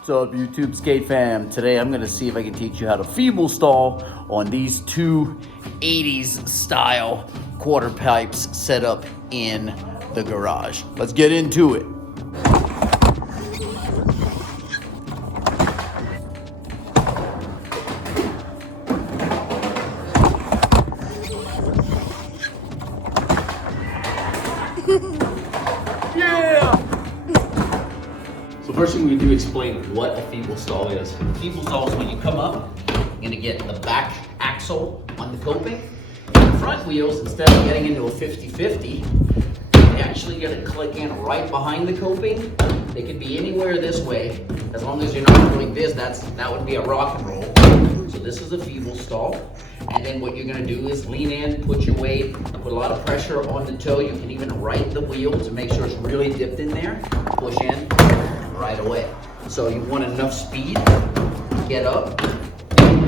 What's up, YouTube skate fam? Today I'm gonna see if I can teach you how to feeble stall on these two 80s style quarter pipes set up in the garage. Let's get into it. Yeah! So first thing we do explain what a feeble stall is. A feeble stall is when you come up, you're gonna get the back axle on the coping. The front wheels, instead of getting into a 50-50, you're actually gonna click in right behind the coping. They could be anywhere this way. As long as you're not doing this, that would be a rock and roll. So this is a feeble stall. And then what you're gonna do is lean in, put your weight, put a lot of pressure on the toe. You can even right the wheel to make sure it's really dipped in there. Push in, right away. So you want enough speed to get up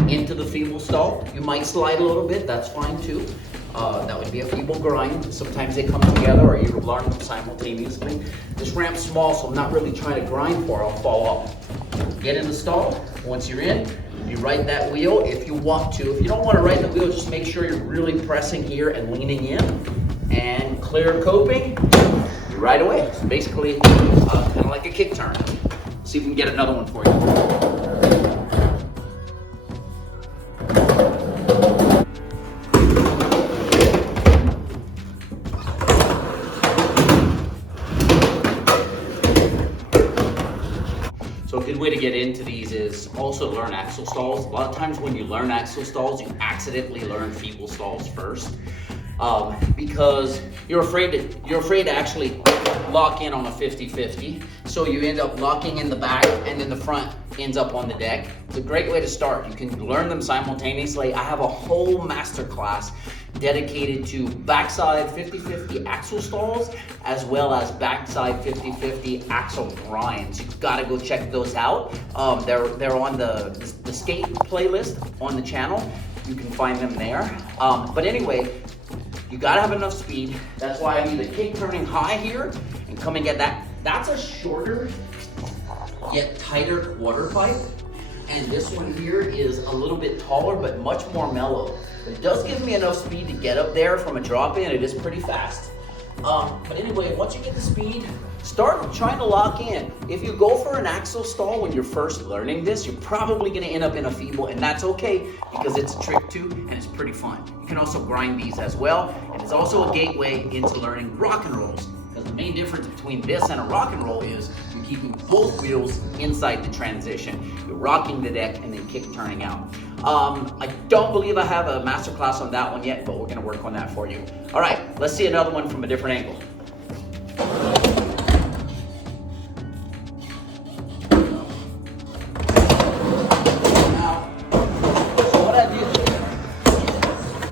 into the feeble stall. You might slide a little bit, that's fine too. That would be a feeble grind. Sometimes they come together or you learn them simultaneously. This ramp's small, so I'm not really trying to grind for it, I'll fall off. Get in the stall. Once you're in, you right that wheel if you want to. If you don't want to right the wheel, just make sure you're really pressing here and leaning in. And clear coping, right away. It's basically kind of like a kick turn. See if we can get another one for you. So a good way to get into these is also to learn Axel Stalls. A lot of times when you learn Axel Stalls, you accidentally learn feeble stalls first. Because you're afraid to actually lock in on a 50-50. So you end up locking in the back and then the front ends up on the deck. It's a great way to start. You can learn them simultaneously. I have a whole master class dedicated to backside 50-50 axle stalls as well as backside 50-50 axle grinds. You've got to go check those out. They're on the skate playlist on the channel. You can find them there. But anyway, you gotta have enough speed. That's why I'm either kick turning high here and coming at that. That's a shorter yet tighter quarter pipe. And this one here is a little bit taller but much more mellow. It does give me enough speed to get up there from a drop in. It is pretty fast. But anyway, once you get the speed, start trying to lock in. If you go for an axle stall when you're first learning this, you're probably gonna end up in a feeble, and that's okay because it's a trick too and it's pretty fun. You can also grind these as well, and it's also a gateway into learning rock and rolls. Because the main difference between this and a rock and roll is you're keeping both wheels inside the transition. You're rocking the deck and then kick turning out. I don't believe I have a masterclass on that one yet, but we're gonna work on that for you. All right, let's see another one from a different angle. Now, so what I did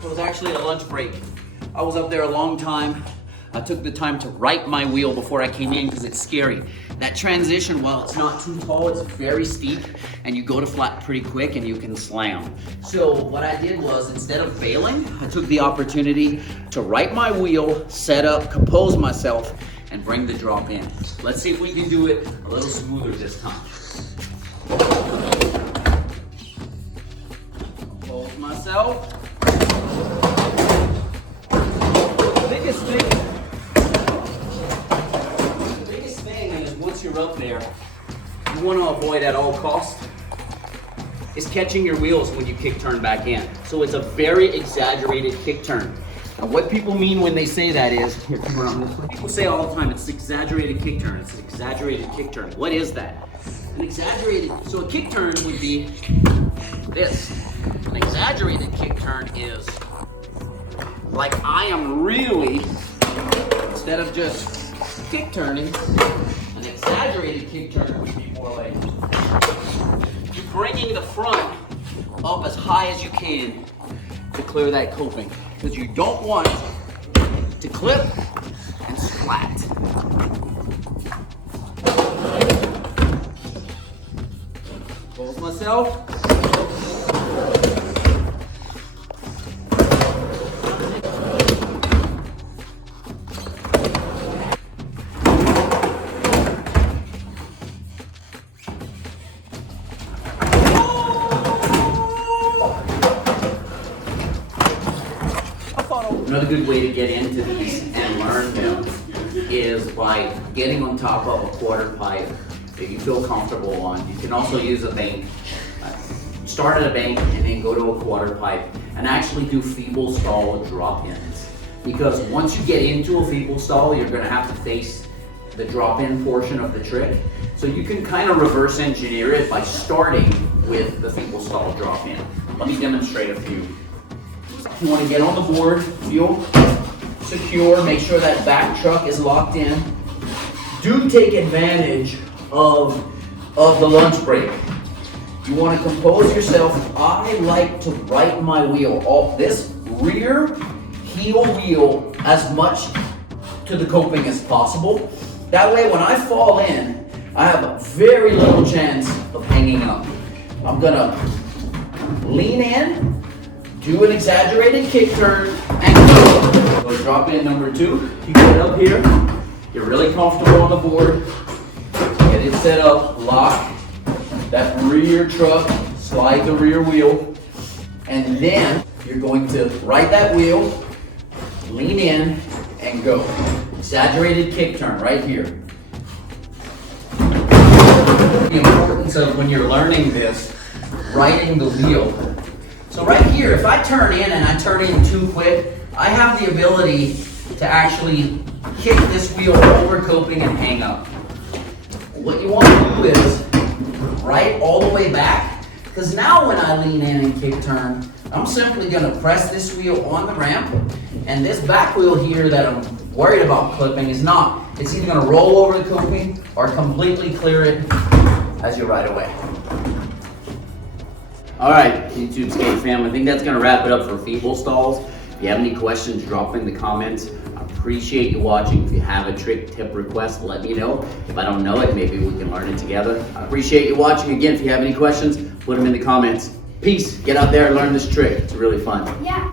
was actually a lunch break. I was up there a long time. I took the time to right my wheel before I came in because it's scary. That transition, while it's not too tall, it's very steep and you go to flat pretty quick and you can slam. So what I did was, instead of bailing, I took the opportunity to right my wheel, set up, compose myself, and bring the drop in. Let's see if we can do it a little smoother this time. Compose myself. The biggest thing once you're up there, you want to avoid at all costs is catching your wheels when you kick turn back in. So it's a very exaggerated kick turn. Now what people mean when they say that is, here, come around this way. People say all the time, it's an exaggerated kick turn. It's an exaggerated kick turn. What is that? An exaggerated, so a kick turn would be this. An exaggerated kick turn is like I am really, instead of just kick turning, an exaggerated kick turn would be more like you're bringing the front up as high as you can to clear that coping, because you don't want to clip and splat. Hold myself. Another good way to get into these and learn them is by getting on top of a quarter pipe that you feel comfortable on. You can also use a bank. Start at a bank and then go to a quarter pipe and actually do feeble stall drop-ins. Because once you get into a feeble stall, you're going to have to face the drop-in portion of the trick. So you can kind of reverse engineer it by starting with the feeble stall drop-in. Let me demonstrate a few. You want to get on the board, feel secure, make sure that back truck is locked in. Do take advantage of the lunch break. You want to compose yourself. I like to right my wheel off this rear heel wheel as much to the coping as possible. That way when I fall in, I have very little chance of hanging up. I'm gonna lean in, do an exaggerated kick turn, and go. So drop in number 2. You get up here, you're really comfortable on the board, get it set up, lock that rear truck, slide the rear wheel, and then you're going to right that wheel, lean in, and go. Exaggerated kick turn right here. The importance of when you're learning this, righting the wheel. So right here, if I turn in and I turn in too quick, I have the ability to actually kick this wheel over coping and hang up. What you want to do is right all the way back, because now when I lean in and kick turn, I'm simply going to press this wheel on the ramp, and this back wheel here that I'm worried about clipping is not. It's either going to roll over the coping or completely clear it as you ride away. All right, YouTube Skate fam, I think that's going to wrap it up for Feeble Stalls. If you have any questions, drop in the comments. I appreciate you watching. If you have a trick tip request, let me know. If I don't know it, maybe we can learn it together. I appreciate you watching. Again, if you have any questions, put them in the comments. Peace. Get out there and learn this trick. It's really fun. Yeah.